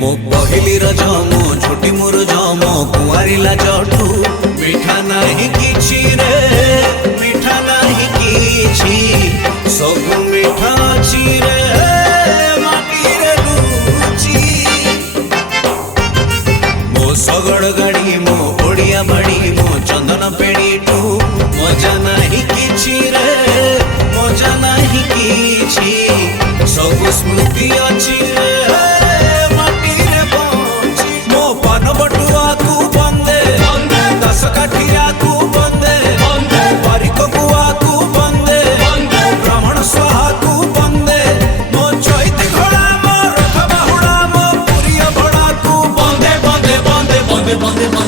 मो पहली रज मो छोटी मोर जम कुआरी लाजठू मिठा नहीं किछि रे मिठा नहीं किछि सब मिठा अछि रे माटी रे रुचि मो सगड़ गाड़ी मो ओडिया बाड़ी मो चंदन पेड़ीठू मजा नहीं किछि रे मजा नहीं किछि सब स्मृति अछि रे बंदे बंदे